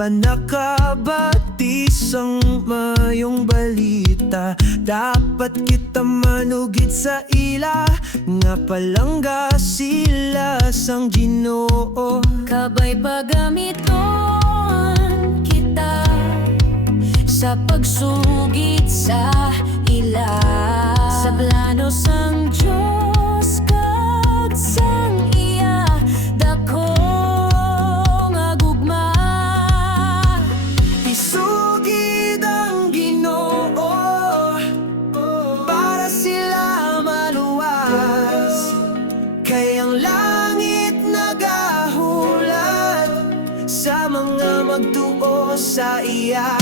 panakabatis ang mayong balita. Dapat kita manugid sa ila, nga palangga sila sang Ginoo. Kabay pagamiton kita sa pagsugid sa ila, sa plano sang Diyos kag sang iya dako nga gugma. Isugid ang Ginoo para sila maluwas, kay ang langit nagahulat sa mga magtuo sa iya.